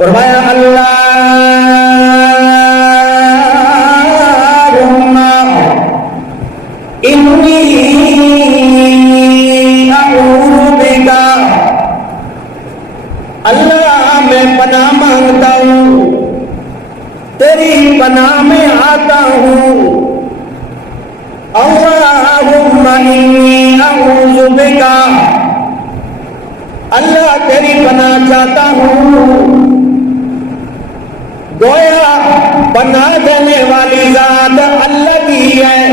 فرمایا اللہم انی اعوذ بک، اللہ میں پناہ مانگتا ہوں، تیری پناہ میں آتا ہوں، اللہم انی اعوذ بک، اللہ تیری پناہ چاہتا ہوں۔ گویا پناہ دینے والی ذات اللہ کی ہے،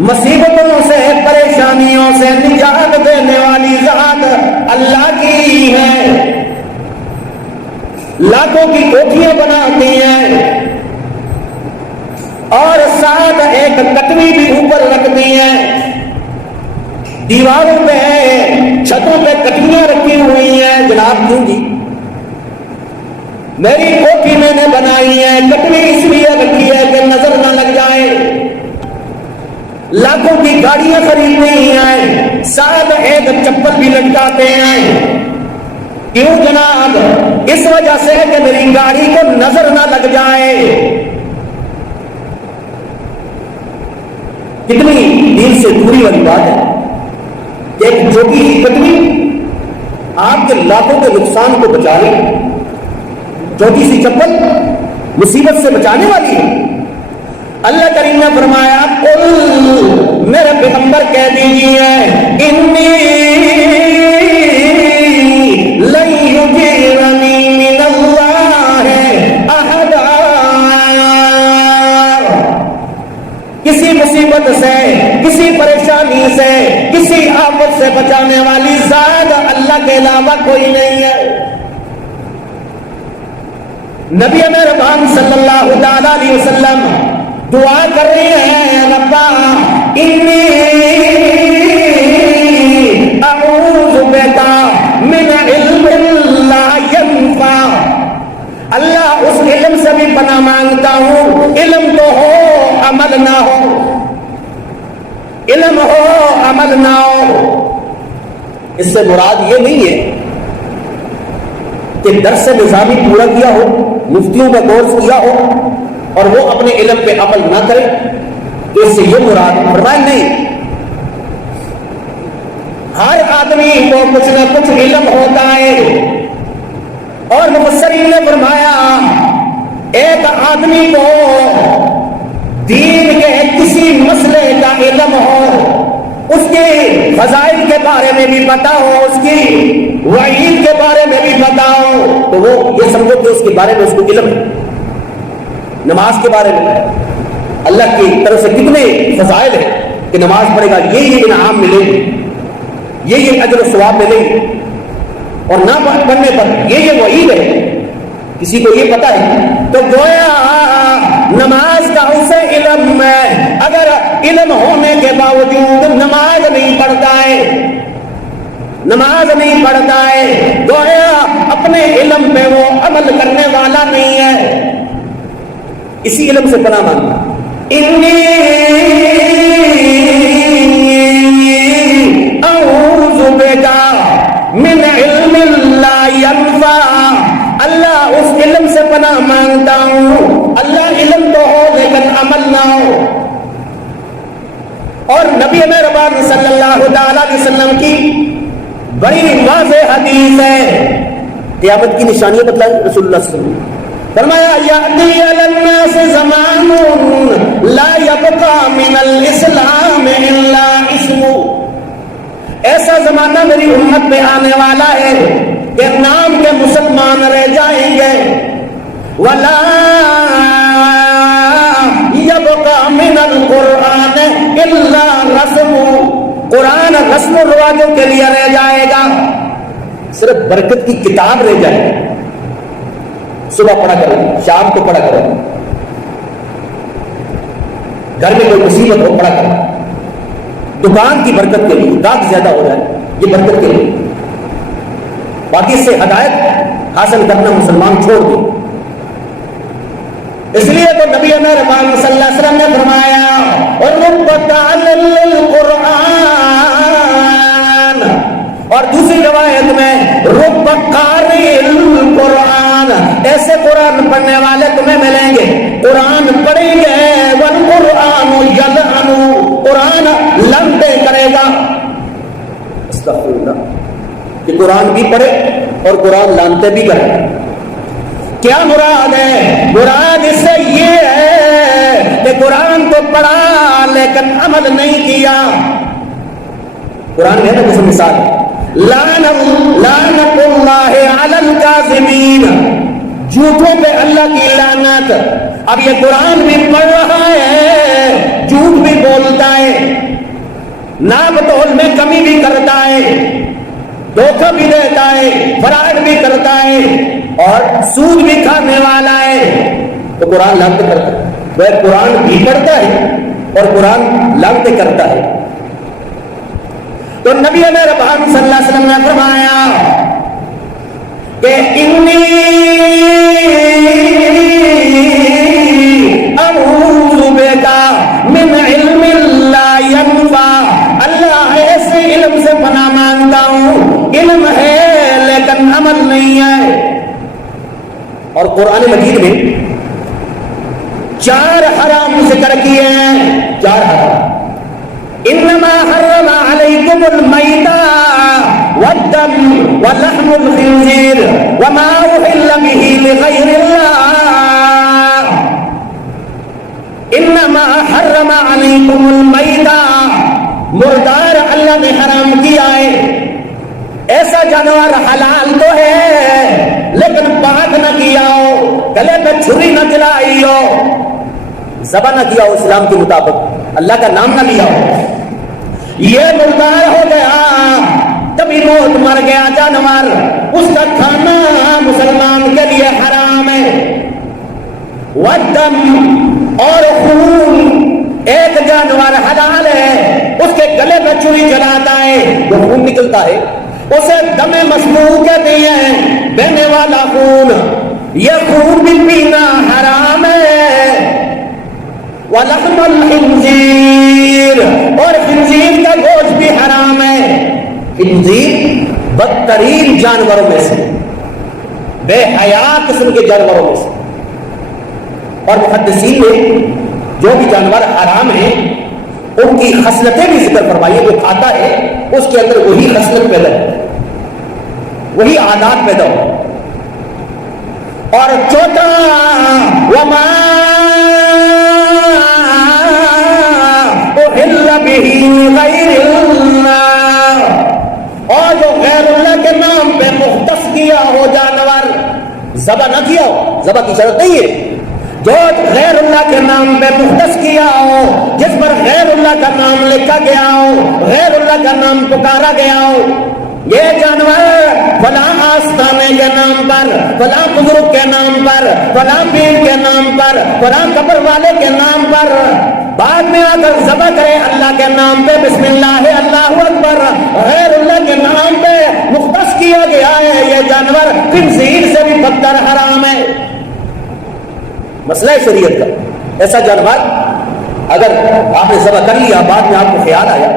مصیبتوں سے پریشانیوں سے نجات دینے والی ذات اللہ کی ہے، لاکھوں کی کوٹھیاں بناتی ہیں اور ساتھ ایک کتوی بھی اوپر رکھتی ہیں، دیواروں پہ چھتوں پہ کٹیاں رکھی ہوئی ہیں، جناب کیوں جی؟ میری کوٹھی میں نے بنائی ہے، کٹوی اس لیے رکھی ہے کہ نظر نہ لگ جائے، لاکھوں کی گاڑیاں خریدنی ہیں، ساتھ ایک چپل بھی لٹکاتے ہیں، کیوں جناب؟ اس وجہ سے کہ میری گاڑی کو نظر نہ لگ جائے۔ کتنی دین سے دوری والی بات ہے، ایک چھوٹی سی کٹوی آپ کے لاکھوں کے نقصان کو بچا لے، چھوٹی سی چپل مصیبت سے بچانے والی ہے۔ اللہ کریم نے فرمایا قل، میرے پیغمبر کہہ دیجیے انی لن یجیرنی من اللہ احد، کسی مصیبت سے، کسی پریشانی سے، کسی آفت سے بچانے والی ذات اللہ کے علاوہ کوئی نہیں ہے۔ نبی مہربان صلی اللہ تعالی علیہ وسلم دعا کر رہے ہیں ربا انی اعوذ بک من علم لا ينفع، اللہ اس علم سے بھی پناہ مانگتا ہوں، علم تو ہو عمل نہ ہو، علم ہو عمل نہ ہو۔ اس سے مراد یہ نہیں ہے کہ درس نظامی پورا کیا ہو، مفتیوں کا کورس کیا ہو اور وہ اپنے علم پہ عمل نہ کرے، تو اس سے یہ مراد فرمائے نہیں، ہر آدمی کو کچھ نہ کچھ علم ہوتا ہے، اور مفسرین نے فرمایا ایک آدمی کو دین کے کسی مسئلے کا علم ہو، اس کے فضائل کے بارے میں بھی پتا ہو، اس کی وعید کے بارے میں بھی پتا ہو، تو وہ یہ سمجھو کہ اس کے بارے میں اس کو علم ہے۔ نماز کے بارے میں اللہ کی طرف سے کتنے فضائل ہیں کہ نماز پڑھے گا یہ انعام ملے، یہ اجر و ثواب ملے، اور نہ پڑھنے پر یہ وعید ہے، کسی کو یہ پتا ہے، تو گویا نماز کا اسے علم ہے، اگر علم ہونے کے باوجود نماز نہیں پڑھتا ہے، نماز نہیں پڑھتا ہے، گویا اپنے علم پہ وہ عمل کرنے والا نہیں ہے۔ اسی علم سے پناہ مانگنا، انی اعوذ بک من علم لا ينفع، اللہ اس علم سے پناہ مانگتا ہوں، اللہ علم تو ہو لیکن عمل نہ ہو۔ اور نبی مہربان صلی اللہ علیہ وسلم کی بڑی واضح حدیث ہے، قیامت کی نشانیاں بتلائی رسول اللہ صلی اللہ علیہ وسلم، فرمایا یأتی علی الناس زمان لا یبقى من الاسلام الا اسمہ، ایسا زمانہ میری امت میں آنے والا ہے کہ نام کے مسلمان رہ جائیں گے، ولا یبقى من القرآن الا رسم، قرآن رسم و رواجوں کے لیے رہ جائے گا، صرف برکت کی کتاب رہ جائے گی، صبح پڑھا کرو، شام کو پڑھا کرو، گھر میں کوئی مصیبت ہو پڑھا کرو، دکان کی برکت کے لیے، گاہک زیادہ ہو جائے یہ برکت کے لیے، باقی سے ہدایت حاصل کرنا مسلمان چھوڑ دیں۔ اس لیے تو نبی مہربان صلی اللہ علیہ وسلم نے فرمایا رب تعلل القرآن، اور دوسری روایت میں رب قاری القرآن، قرآن پڑھنے والے تمہیں ملیں گے، قرآن پڑھیں گے، والقرآن یلعن، قرآن لعنتیں کرے گا۔ استغفر اللہ، کہ قرآن بھی پڑھے اور قرآن لعنتیں بھی کرے۔ کیا مراد ہے؟ مراد اس سے یہ ہے کہ قرآن کو پڑھا لیکن عمل نہیں کیا۔ قرآن میں ہے نا جیسے مثال، لعنت اللہ علی الکاذبین، جھوٹوں پہ اللہ کی لعنت۔ اب یہ قرآن بھی پڑھ رہا ہے، جھوٹ بھی بولتا ہے، ناپ تول میں کمی بھی کرتا ہے، دھوکہ بھی دیتا ہے، فراڈ بھی کرتا ہے اور سود بھی کھانے والا ہے، تو قرآن لعنت کرتا ہے۔ وہ قرآن بھی پڑھتا ہے اور قرآن لعنت کرتا ہے۔ تو نبی مہربان صلی اللہ علیہ وسلم نے فرمایا کہ انی اعوذ بک من علم لا ينفع، اللہ ایسے علم سے پناہ مانگتا ہوں، علم ہے لیکن عمل نہیں ہے۔ اور قرآن مجید میں 4 حرام ذکر کیے ہیں، 4 حرام۔ انما حرم علیکم المیتۃ والدم ولحم الخنزیر وما اہل به لغیر اللہ، انما حرم علیکم المیتۃ، مردار اللہ نے حرام کیا ہے۔ ایسا جانور حلال تو ہے لیکن پاک نہ کیا ہو، گلے پہ چھری نہ چلائی ہو، ذبح نہ کیا ہو اسلام کے مطابق، اللہ کا نام نہ لیا ہو، یہ مردار ہو گیا، تبھی موت مر گیا جانور، اس کا کھانا مسلمان کے لیے حرام ہے۔ والدم، اور خون، ایک جانور حلال ہے، اس کے گلے میں چھری چلاتا ہے، جو خون نکلتا ہے اسے دم مسموع کہتے ہیں، بہنے والا خون، یہ خون بھی پینا حرام ہے۔ وَلَحْمَ الْخِنْزِيرِ، اور خنزیر کا گوشت بھی حرام ہے۔ خنزیر بدترین جانوروں میں سے، بے حیا قسم کے جانوروں میں سے، اور محدثین نے جو بھی جانور حرام ہیں ان کی خصلتیں بھی ذکر فرمائی، جو کھاتا ہے اس کے اندر وہی خصلت پیدا ہے، وہی عادات پیدا ہو۔ اور چوتھا، وما اہل بہ غیر اللہ، اور جو غیر اللہ کے نام پہ مختص کیا ہو جانور، ذبح نہ کیا ہو، ذبح کی شرط نہیں ہے، جو غیر اللہ کے نام پہ مختص کیا ہو، جس پر غیر اللہ کا نام لکھا گیا ہو، غیر اللہ کا نام پکارا گیا ہو، یہ جانور فلاں آستانے کے نام پر، فلاں بزرگ کے نام پر، فلاں پیر کے نام پر، فلاں قبر والے کے نام پر بعد میں آ کر ذبح کرے اللہ کے نام پہ، بسم اللہ اللہ اکبر، غیر اللہ کے نام پہ مختص کیا گیا ہے، یہ جانور خنزیر سے بھی بدتر حرام ہے۔ مسئلہ شریعت کا، ایسا جانور اگر آپ نے ذبح کر لیا، بعد میں آپ کو خیال آیا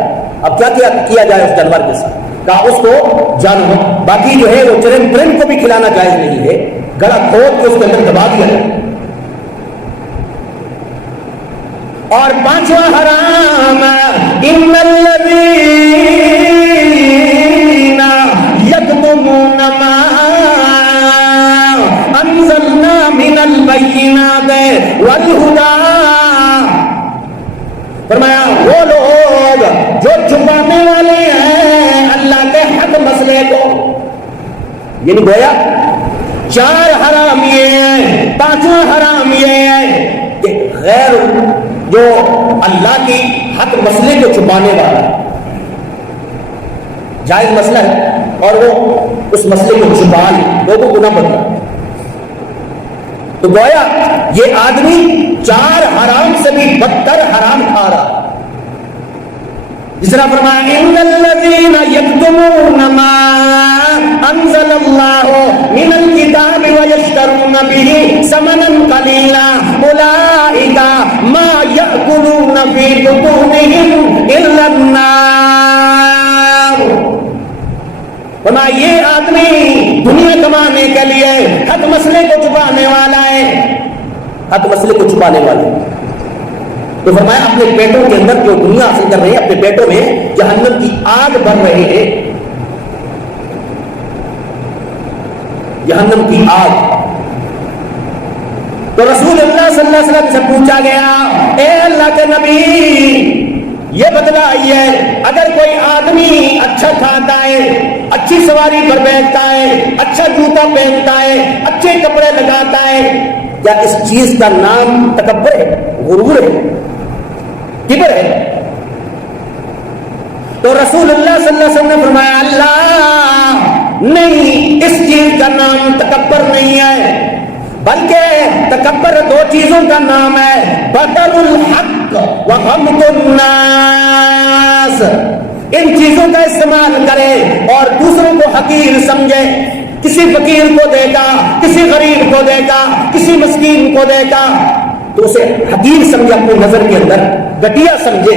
اب کیا کیا جائے اس جانور کے ساتھ، کہا اس کو جانور، باقی جو ہے وہ چرن پرن کو بھی کھلانا جائز نہیں ہے، گلا کھود کے اس کے اندر دبا دیا جائے۔ اور 5واں حرام، ان الذین یکتمون ما انزلنا من البینات والہدی، فرمایا وہ لوگ جو چھپانے والے ہیں اللہ کے حق مسئلے کو، یعنی گویا 4 حرام یہ ہیں، 5واں حرام یہ ہے کہ غیر جو اللہ کی حق مسئلے کو چھپانے والا جائز مسئلہ ہے اور وہ اس مسئلے کو چھپا لوگوں کو نہ بتا، تو گویا یہ آدمی 4 حرام سے بھی بدتر حرام کھا رہا۔ جس طرح فرمایا ان الذین یکتمون ما انزل اللہ من الکتاب ویشترون به ثمنا قلیلا اولئک ما یأکلون فی بطونہم الا النار، فرمایا یہ آدمی دنیا کمانے کے لیے حق مسئلے کو چھپانے والا ہے، حق مسئلے کو چھپانے والے. تو فرمایا اپنے پیٹوں کے اندر جو دنیا حاصل کر رہے ہیں، اپنے پیٹوں میں جہنم کی آگ بڑھ رہے ہیں. جہنم کی آگ. تو رسول اللہ صلی اللہ علیہ وسلم سے پوچھا گیا، اے اللہ کے نبی یہ بتلائیے، اگر کوئی آدمی اچھا کھاتا ہے، اچھی سواری پر بیٹھتا ہے، اچھا جوتا پہنتا ہے، اچھے کپڑے لگاتا ہے، کیا اس چیز کا نام تکبر ہے، غرور ہے، کبر ہے؟ تو رسول اللہ صلی اللہ علیہ وسلم نے فرمایا، اللہ نہیں، اس چیز کا نام تکبر نہیں ہے، بلکہ تکبر دو چیزوں کا نام ہے، بطر الحق وغمط الناس. ان چیزوں کا استعمال کرے اور دوسروں کو حقیر سمجھے. کسی فقیر کو دے گا، کسی غریب کو دے گا، کسی مسکین کو دے گا تو اسے حقیر سمجھے، اپنی نظر کے اندر گٹیا سمجھے.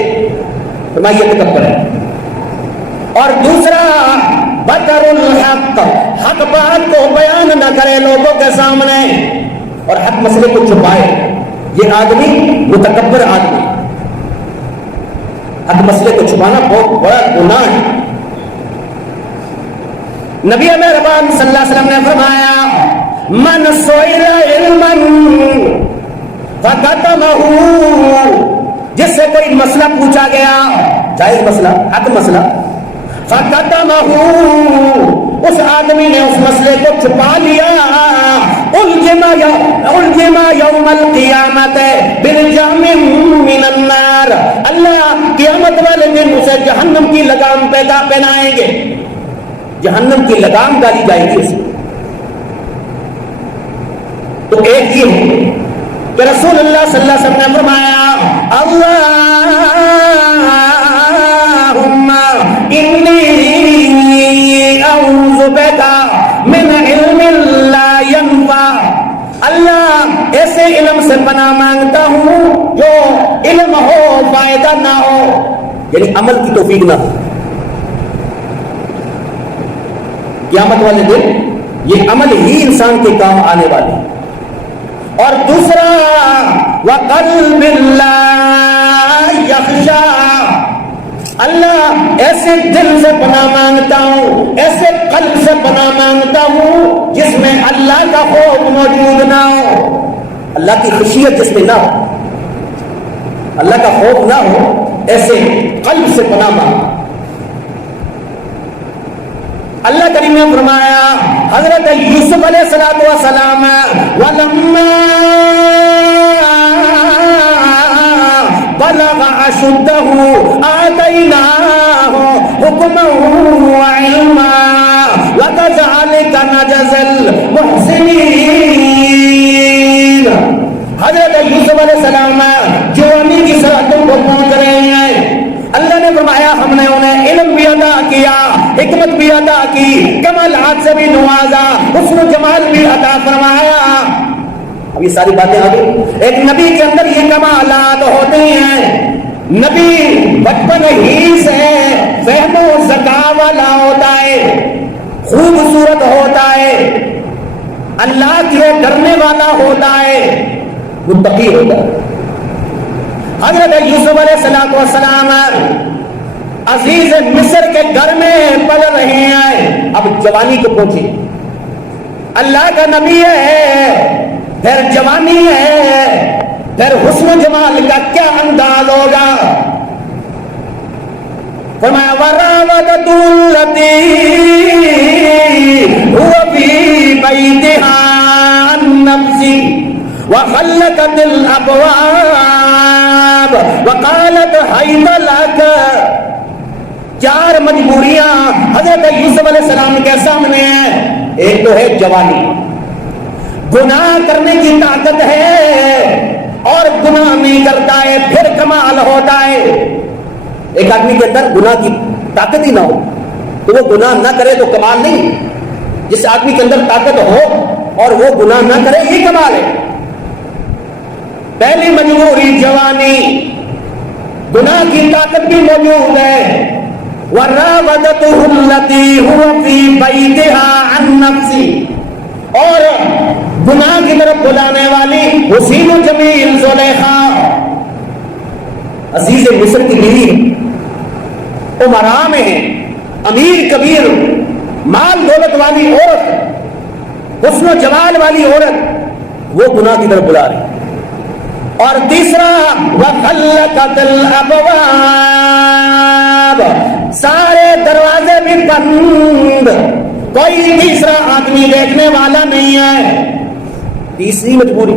فرمایا یہ تکبر ہے. اور دوسرا بطر الحق، حق بات کو بیان نہ کرے لوگوں کے سامنے اور حق مسئلے کو چھپائے. یہ آدمی متکبر آدمی. حق مسئلے کو چھپانا بہت بڑا گناہ ہے. نبی مہربان صلی اللہ علیہ وسلم نے فرمایا، من سئل علما فکتمہ، جس سے کوئی مسئلہ پوچھا گیا، جائز مسئلہ، حق مسئلہ، فکتمہ، اس آدمی نے اس مسئلے کو چھپا لیا، الجم یوم القیامت بالجام من النار، اللہ قیامت والے دن اسے جہنم کی لگام پہنائیں گے. جہنم کی لگام ڈالی جائے گی اسے. تو ایک یہ ہے کہ رسول اللہ صلی اللہ علیہ وسلم نے فرمایا، اللہم انی اعوذ بک من علم لا ينفع، اللہ ایسے علم سے پناہ مانگتا ہوں جو علم ہو فائدہ نہ ہو، یعنی عمل کی توفیق نہ ہو. قیامت والے دن یہ عمل ہی انسان کے کام آنے والے. اور دوسرا وقلب لا یخشع، اللہ ایسے دل سے پناہ مانگتا ہوں، ایسے قلب سے پناہ مانگتا ہوں جس میں اللہ کا خوف موجود نہ ہو، اللہ کی خشیت جس میں نہ ہو، اللہ کا خوف نہ ہو، ایسے قلب سے پناہ مانگ. اللہ کریم نے فرمایا، حضرت یوسف علیہ السلام وَلَمَّا بَلَغَ أَشُدَّهُ آتَيْنَاهُ حُكْمًا وَعِلْمًا وَكَذَلِكَ نَجْزِي الْمُحْسِنِينَ. حضرت یوسف علیہ السلام جوانی کی سرحدوں کو پہنچ رہے ہیں. اللہ نے فرمایا ہم نے انہیں علم بھی عطا کیا، حکمت بھی عطا کی، کمالات سے بھی نوازا، حسن و جمال بھی عطا فرمایا. اب یہ ساری باتیں آگے. ایک نبی کے اندر یہ کمالات ہوتے ہیں. نبی بچپن ہی سے فہم و ذکا والا ہوتا ہے، خوبصورت ہوتا ہے، اللہ سے ڈرنے والا ہوتا ہے، متقی ہوتا ہے. حضرت یوسف علیہ السلام عزیز مصر کے گھر میں پل رہے ہیں، اب جوانی کو پہنچے. اللہ کا نبی ہے، پھر جوانی ہے، پھر حسن و جمال کا کیا انداز ہوگا. فرمایا وراودت التی هو فی بیتہا عن نفسی وغلقت الابواب وقالت حیث لک. چار مجبوریاں حضرت یوسف علیہ السلام کے سامنے ہیں. ایک تو ہے جوانی، گناہ کرنے کی طاقت ہے اور گناہ نہیں کرتا ہے پھر کمال ہوتا ہے. ایک آدمی کے اندر گناہ کی طاقت ہی نہ ہو تو وہ گناہ نہ کرے تو کمال نہیں. جس آدمی کے اندر طاقت ہو اور وہ گناہ نہ کرے یہ کمال ہے. پہلی مجبوری جوانی، گناہ کی طاقت بھی موجود ہے. وَرَاوَدَتُهُ الَّتِي هُوَ فِي بَيْتِهَا عَن نَّفْسِهِ، اور گناہ کی طرف بلانے والی حسین و جمیل زلیخا، عزیز مصر کی بیوی ہے، امراء میں ہے، امیر کبیر مال دولت والی عورت، حسن و جمال والی عورت، وہ گناہ کی طرف بلا رہی۔ اور تیسرا وَغَلَّقَتِ الْأَبْوَابَ، سارے دروازے بھی بند، کوئی تیسرا آدمی دیکھنے والا نہیں ہے۔ تیسری مجبوری،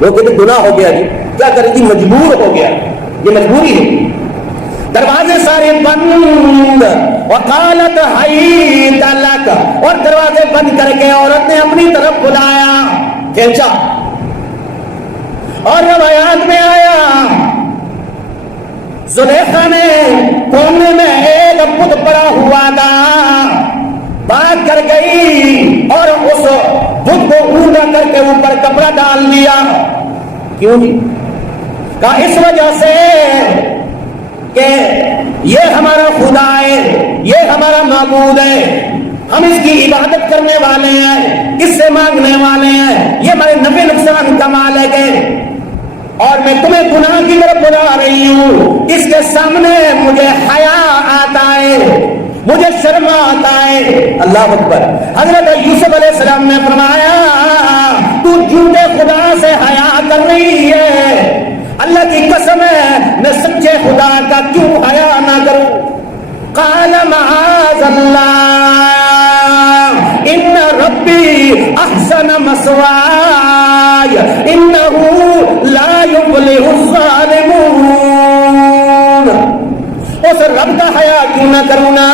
وہ کہتے گناہ ہو گیا جی، کیا کریں گی، مجبور ہو گیا، یہ مجبوری ہے، دروازے سارے بند۔ وقالت حیت لک، اور دروازے بند کر کے عورت نے اپنی طرف بلایا، کھینچا۔ اور روایات میں آیا زلیخا نے کونے میں ایک بت پڑا ہوا تھا، بھاگ کر گئی اور اس بت کو اونگا کر کے اوپر کپڑا ڈال دیا۔ کیوں جی؟ کہا اس وجہ سے کہ یہ ہمارا خدا ہے، یہ ہمارا معبود ہے، ہم اس کی عبادت کرنے والے ہیں، اس سے مانگنے والے ہیں، یہ ہمارے نفع نقصان کا مالک ہے، اور میں تمہیں گناہ کی طرف بلا رہی ہوں، اس کے سامنے مجھے حیا آتا ہے، مجھے شرم آتا ہے۔ اللہ اکبر۔ حضرت یوسف علیہ السلام نے فرمایا تو جھوٹے خدا سے حیا کر رہی ہے، اللہ کی قسم ہے میں سچے خدا کا کیوں حیا نہ کروں۔ قال معاذ اللہ ان ربی احسن مثواي انه لا يفلح الظالمون۔ اس رب کا حیا کیوں نہ کروں نا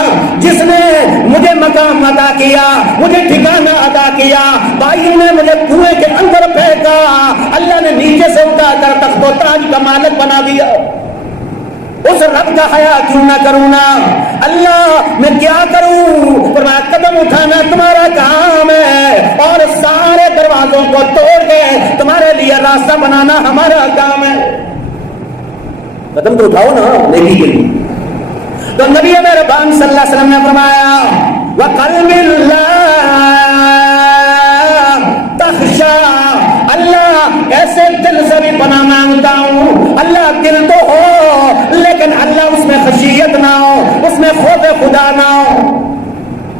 جس نے مجھے مقام عطا کیا، مجھے ٹھکانہ عطا کیا، بھائیوں نے مجھے کنویں کے اندر پھینکا، اللہ نے نیچے سے اٹھا کر تخت و تاج کا مالک بنا دیا، اس رب کا حیا کیوں نہ کروں نا؟ اللہ میں کیا کروں؟ فرمایا قدم اٹھانا تمہارا کام ہے، اور سارے دروازوں کو توڑ کے تمہارے لیے راستہ بنانا ہمارا کام ہے۔ قدم تو اٹھاؤ نا نیکی کے لیے۔ تو نبی مہربان صلی اللہ علیہ وسلم نے فرمایا وَقَلْبِ اللَّهِ تَخْشَىٰ، اللہ ایسے دل سے بھی پناہ مانگتا ہوں، اللہ دل تو ہو لیکن اللہ اس میں خشیت نہ ہو، اس میں خوف خدا نہ ہو۔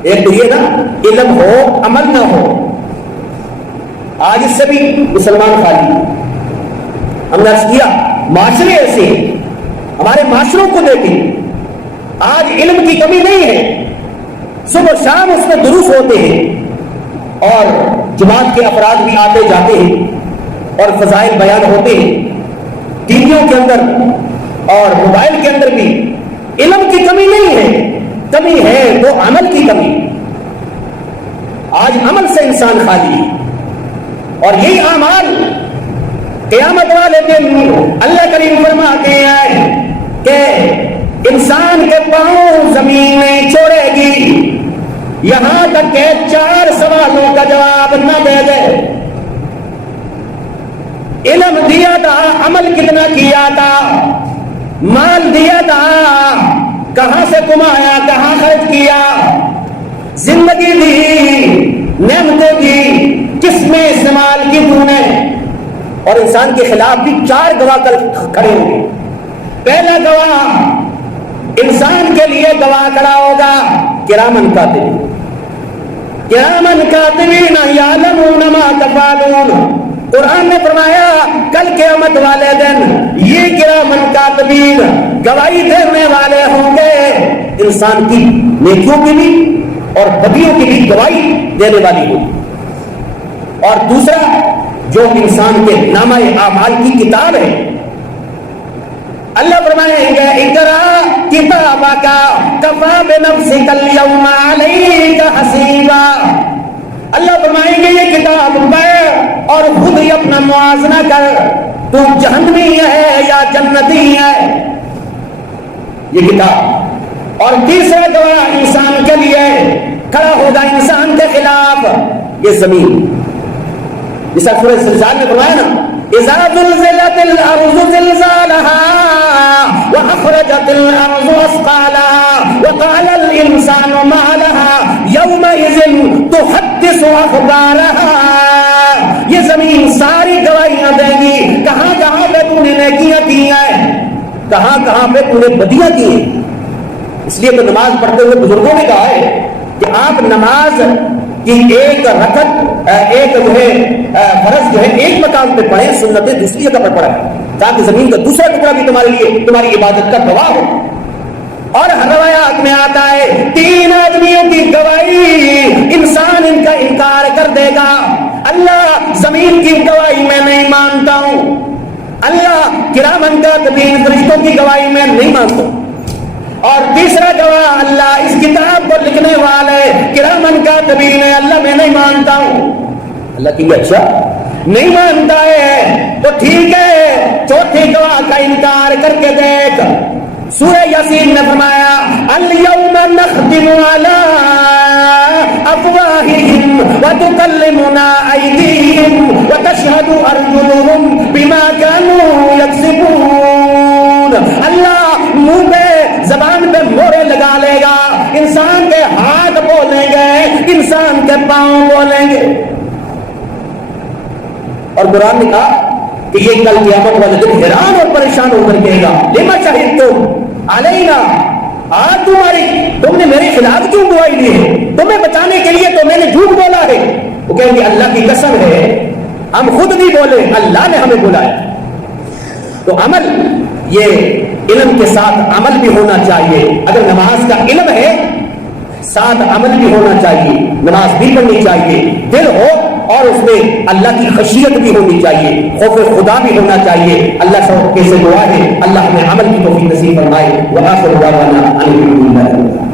ایک تو یہ نا علم ہو عمل نہ ہو، آج اس سے بھی مسلمان خالی۔ ہم نے عرض کیا معاشرے ایسے ہیں، ہمارے معاشروں کو دیکھیں، آج علم کی کمی نہیں ہے، صبح شام اس میں دروس ہوتے ہیں، اور جماعت کے افراد بھی آتے جاتے ہیں، اور فضائل بیان ہوتے ہیں ٹی ویوں کے اندر اور موبائل کے اندر بھی۔ علم کی کمی نہیں ہے، کمی ہے وہ عمل کی کمی۔ آج عمل سے انسان خالی ہے، اور یہی اعمال قیامت والے دن اللہ کریم فرماتے ہیں کہ انسان کے پاؤں زمین نہیں چھوڑے گی یہاں تک کہ 4 سوالوں کا جواب نہ دے دے۔ علم دیا تھا، عمل کتنا کیا تھا، مال دیا تھا کہاں سے کمایا، کہاں خرچ کیا، زندگی دی، نعمتیں دی، کس میں استعمال کی تو نے۔ اور انسان کے خلاف بھی 4 گواہ کھڑے ہوں گے۔ پہلا گواہ انسان کے لیے گواہ کھڑا ہوگا کرامن کاتبین، کرامن کاتبین یعلمون ما تفعلون۔ قرآن نے فرمایا کل قیامت والے دن یہ کرامن کاتبین گواہی دینے والے ہوں گے، انسان کی نیکیوں کی بھی اور بدیوں کی بھی گواہی دینے والی ہوگی۔ اور دوسرا جو انسان کے نامہ اعمال کی کتاب ہے، اللہ فرمائیں گے اقرا کتابک کفی بنفسک اليوم علیک حسیبا۔ اللہ فرمائیں گے یہ کتاب پڑھ اور خود ہی اپنا موازنہ کر، تو جہنمی ہے یا جنتی ہے، یہ کتاب۔ اور تیسرا گواہ انسان کے لیے کھڑا ہوگا انسان کے خلاف یہ زمین، جس طرح سورہ زلزال میں فرمایا نا اذا زلزلت الارض زلزالها واخرجت الارض اثقالها وقال الانسان ما لها يومئذ تحدث اخبارها یہ زمین ساری گواہیاں دے گی کہاں کہاں پہ تو نے نیکیاں کی ہیں، کہاں کہاں پہ تو نے بدیاں کی ہیں۔ اس لیے تو نماز پڑھتے ہوئے بزرگوں نے کہا ہے کہ آپ نماز کی ایک رکعت ایک جو ہے فرض جو ہے ایک مقام پہ پڑھیں، سنتیں دوسری جگہ پر پڑھیں، تاکہ زمین کا دوسرا ٹکڑا بھی تمہارے لیے تمہاری عبادت کا گواہ ہو۔ اور ہر روایات میں آتا ہے 3 آدمیوں کی گواہی انسان ان کا انکار کر دے گا، اللہ زمین کی گواہی میں نہیں مانتا ہوں، اللہ کرامن کاتبین فرشتوں کی گواہی میں نہیں مانتا ہوں، اور تیسرا گواہ اللہ اس کتاب کو لکھنے والے کرامن کاتبین ہے، اللہ میں نہیں مانتا ہوں۔ اللہ کی اچھا نہیں مانتا ہے تو ٹھیک ہے، چوتھے گواہ کا انکار کر کے دیکھ۔ سورہ یاسین نے فرمایا اليوم نختم على افواہہم وتکلمنا ایدیہم وتشہد ارجلہم بما كانوا یکسبون۔ اللہ منہ پہ زبان پہ مہرے لگا لے گا، انسان کے ہاتھ بولیں گے، انسان کے پاؤں بولیں گے۔ اور قرآن نے کہا کہ یہ کل قیامت والے دن حیران اور پریشان ہو کر کہے گا لما شہدتم علینا، آج تم نے میرے خلاف کیوں گواہی دی ہے؟ تمہیں بچانے کے لیے تو میں نے جھوٹ بولا ہے۔ وہ کہیں گے اللہ کی قسم ہے ہم خود نہیں بولے، اللہ نے ہمیں بلایا۔ تو عمل، یہ علم کے ساتھ عمل بھی ہونا چاہیے۔ اگر نماز کا علم ہے ساتھ عمل بھی ہونا چاہیے، نماز بھی پڑھنی چاہیے، دل ہو اور اس میں اللہ کی خشیت بھی ہونی چاہیے، خوف خدا بھی ہونا چاہیے۔ اللہ سب کیسے دعا ہے اللہ ہمیں عمل کی توفیق نصیب فرمائے۔ وآخر دعوانا ان الحمد للہ۔